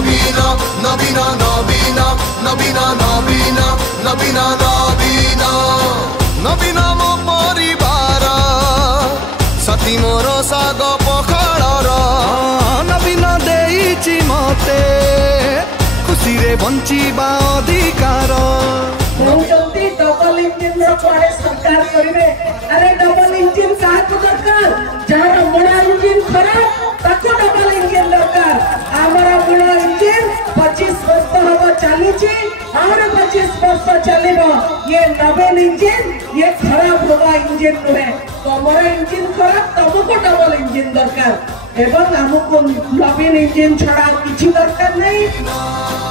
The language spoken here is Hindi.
नवीन नवीन नवीन नवीन नवीन नवीन नवीन नवीन मो परिवार साथी मोर साग पखाड़ नवीन देइछि मते खुशी रे बंचिबा अधिकार डबल इंजिन सरकार करिवे। अरे डबल इंजिन काहाको दरकार जार मुड़ा इंजिन खराब ताको डबल इंजिन दरकार। हमारा मुड़ा इंजिन 25 वर्ष हम चलीछि और 25 वर्ष चलिबो। ये नवीन इंजिन ये खराब होगा इंजिन नुहे। तमरा इंजिन खराब तुमको डबल इंजिन दरकार एवं हमको नवीन इंजिन छड़ा किछि दरकार नहीं।